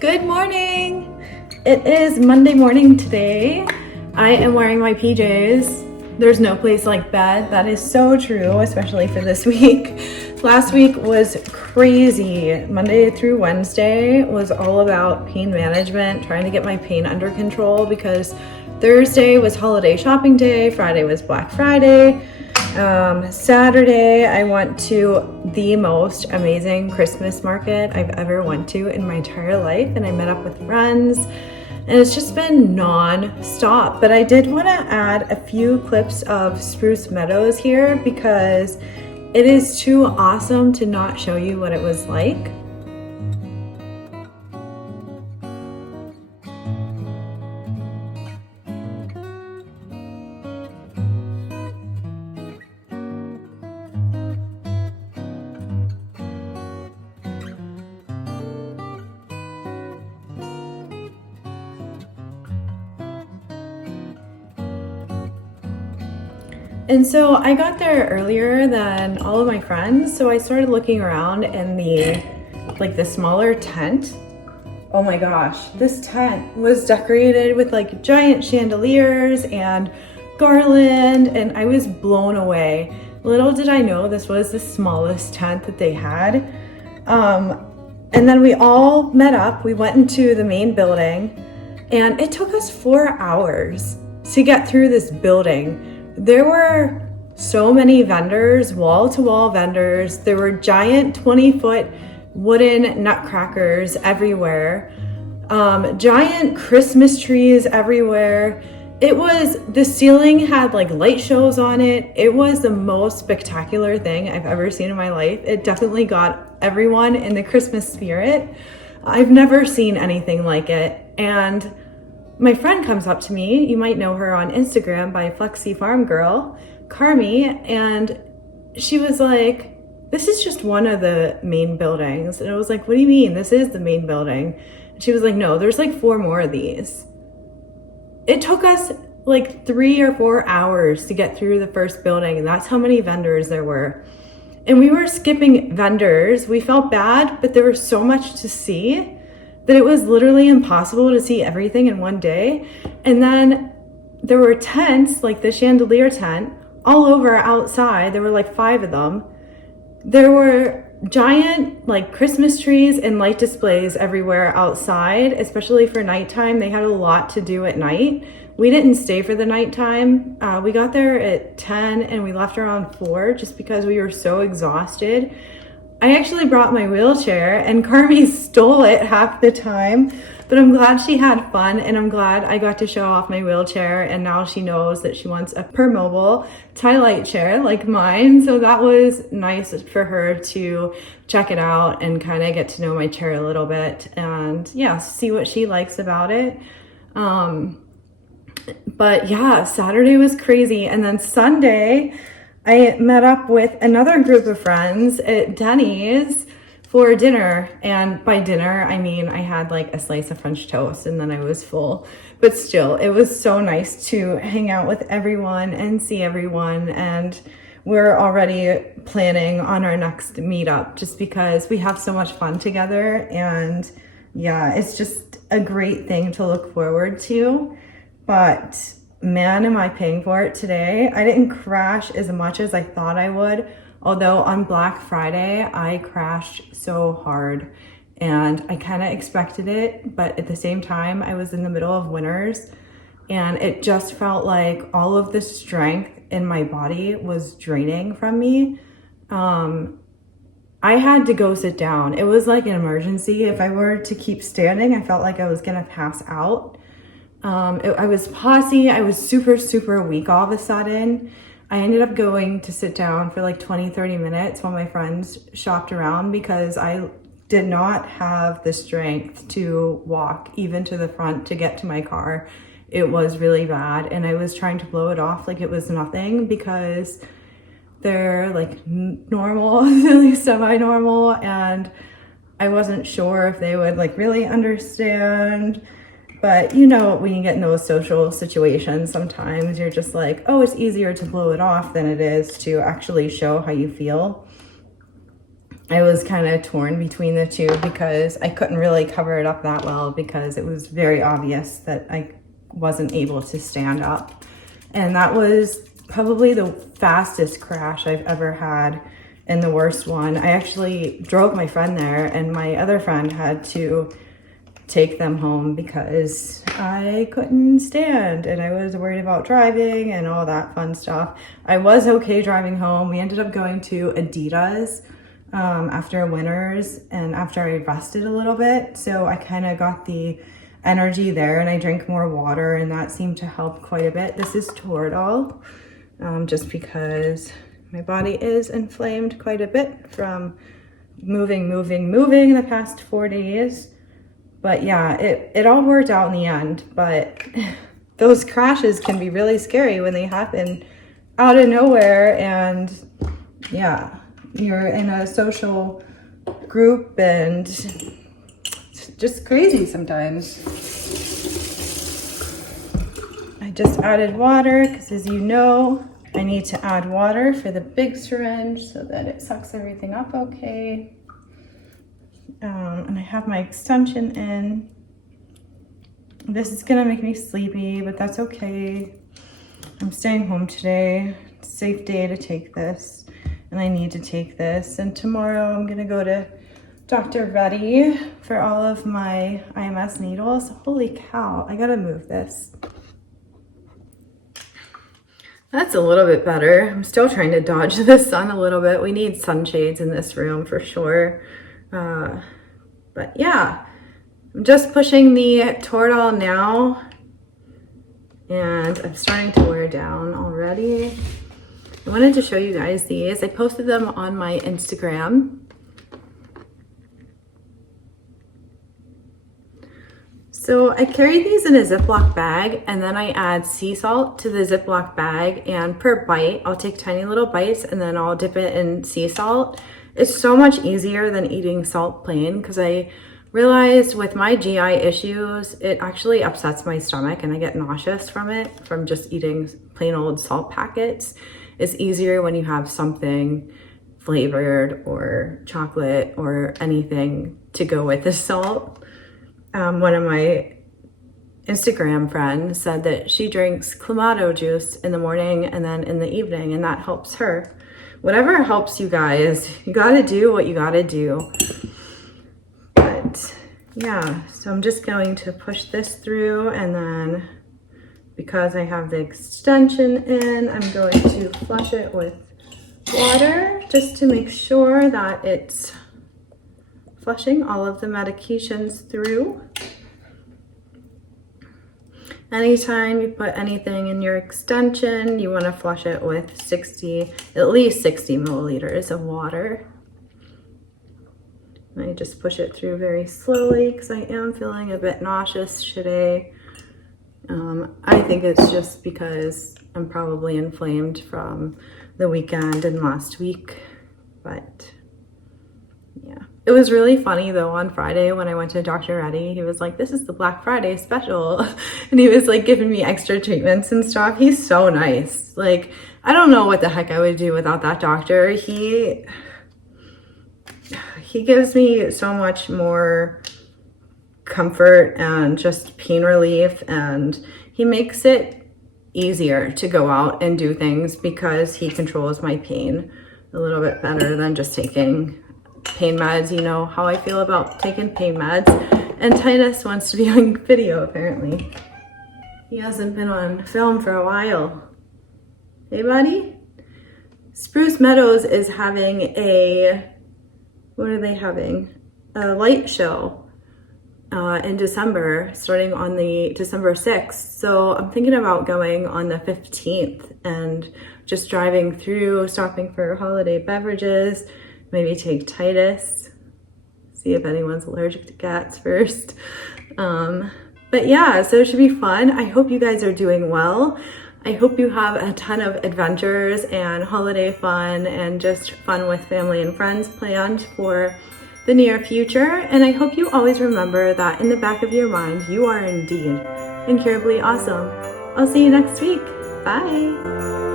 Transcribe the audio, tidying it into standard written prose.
Good morning! It is Monday morning today. I am wearing my PJs. There's no place like bed. That is so true, especially for this week. Last week was crazy. Monday through Wednesday was all about pain management, trying to get my pain under control because Thursday was holiday shopping day, Friday was Black Friday. Saturday, I went to the most amazing Christmas market I've ever went to in my entire life, and I met up with friends, and it's just been non-stop. But I did want to add a few clips of Spruce Meadows here because it is too awesome to not show you what it was like. And so I got there earlier than all of my friends, so I started looking around in the smaller tent. Oh my gosh, this tent was decorated with like giant chandeliers and garland, and I was blown away. Little did I know this was the smallest tent that they had. And then we all met up, we went into the main building, and it took us 4 hours to get through this building. There were so many vendors, wall-to-wall vendors. There were giant 20-foot wooden nutcrackers everywhere, giant Christmas trees everywhere. The ceiling had like light shows on it. It was the most spectacular thing I've ever seen in my life. It definitely got everyone in the Christmas spirit. I've never seen anything like it. And my friend comes up to me, you might know her on Instagram by Flexi Farm Girl, Carmi, and she was like, this is just one of the main buildings. And I was like, what do you mean? This is the main building. And she was like, no, there's like 4 more of these. It took us like 3 or 4 hours to get through the first building, and that's how many vendors there were. And we were skipping vendors. We felt bad, but there was so much to see that it was literally impossible to see everything in one day. And then there were tents, like the chandelier tent, all over outside. There were like 5 of them. There were giant like Christmas trees and light displays everywhere outside, especially for nighttime. They had a lot to do at night. We didn't stay for the nighttime. We got there at 10 and we left around 4 just because we were so exhausted. I actually brought my wheelchair and Carmi stole it half the time, but I'm glad she had fun, and I'm glad I got to show off my wheelchair, and now she knows that she wants a Permobile tie-light chair like mine. So that was nice for her to check it out and kind of get to know my chair a little bit and yeah, see what she likes about it. But yeah, Saturday was crazy. And then Sunday, I met up with another group of friends at Denny's for dinner. And by dinner, I mean I had like a slice of French toast and then I was full. But still, it was so nice to hang out with everyone and see everyone. And we're already planning on our next meetup just because we have so much fun together. And yeah, it's just a great thing to look forward to. But man, am I paying for it today. I didn't crash as much as I thought I would, although on Black Friday, I crashed so hard and I kind of expected it, but at the same time, I was in the middle of winters and it just felt like all of the strength in my body was draining from me. I had to go sit down. It was like an emergency. If I were to keep standing, I felt like I was gonna pass out. I was posse. I was super, super weak all of a sudden. I ended up going to sit down for like 20-30 minutes while my friends shopped around because I did not have the strength to walk even to the front to get to my car. It was really bad, and I was trying to blow it off like it was nothing because they're like normal, really semi-normal, and I wasn't sure if they would like really understand. But you know, when you get in those social situations, sometimes you're just like, oh, it's easier to blow it off than it is to actually show how you feel. I was kind of torn between the two because I couldn't really cover it up that well because it was very obvious that I wasn't able to stand up. And that was probably the fastest crash I've ever had and the worst one. I actually drove my friend there and my other friend had to take them home because I couldn't stand and I was worried about driving and all that fun stuff. I was okay driving home. We ended up going to Adidas after Winners and after I rested a little bit. So I kind of got the energy there and I drank more water and that seemed to help quite a bit. This is Toradol, just because my body is inflamed quite a bit from moving the past 4 days. But yeah, it all worked out in the end, but those crashes can be really scary when they happen out of nowhere. And yeah, you're in a social group and it's just crazy sometimes. I just added water because, as you know, I need to add water for the big syringe so that it sucks everything up okay. And I have my extension in. This is gonna make me sleepy, but that's okay. I'm staying home today. It's a safe day to take this, and I need to take this. And tomorrow I'm gonna go to Dr. Reddy for all of my IMS needles. Holy cow, I gotta move this. That's a little bit better. I'm still trying to dodge the sun a little bit. We need sunshades in this room for sure. But yeah, I'm just pushing the Toradol now and I'm starting to wear down already. I wanted to show you guys these. I posted them on my Instagram. So I carry these in a Ziploc bag and then I add sea salt to the Ziploc bag, and per bite, I'll take tiny little bites and then I'll dip it in sea salt. It's so much easier than eating salt plain because I realized with my GI issues, it actually upsets my stomach and I get nauseous from it, from just eating plain old salt packets. It's easier when you have something flavored or chocolate or anything to go with the salt. One of my Instagram friends said that she drinks Clamato juice in the morning and then in the evening, and that helps her. Whatever helps you guys, you gotta do what you gotta do. But yeah, so I'm just going to push this through, and then because I have the extension in, I'm going to flush it with water just to make sure that it's flushing all of the medications through. Anytime you put anything in your extension, you want to flush it with at least 60 milliliters of water. And I just push it through very slowly because I am feeling a bit nauseous today. I think it's just because I'm probably inflamed from the weekend and last week, but yeah. It was really funny though on Friday when I went to Dr. Reddy. He was like, this is the Black Friday special. And he was like giving me extra treatments and stuff. He's so nice. Like, I don't know what the heck I would do without that doctor. He gives me so much more comfort and just pain relief, and he makes it easier to go out and do things because he controls my pain a little bit better than just taking pain meds. You know how I feel about taking pain meds. And Titus wants to be on video apparently. He hasn't been on film for a while. Hey buddy? Spruce Meadows is having what are they having? A light show in December, starting on the December 6th. So I'm thinking about going on the 15th and just driving through, stopping for holiday beverages, maybe take Titus, see if anyone's allergic to cats first. But yeah, so it should be fun. I hope you guys are doing well. I hope you have a ton of adventures and holiday fun and just fun with family and friends planned for the near future. And I hope you always remember that in the back of your mind, you are indeed incurably awesome. I'll see you next week. Bye.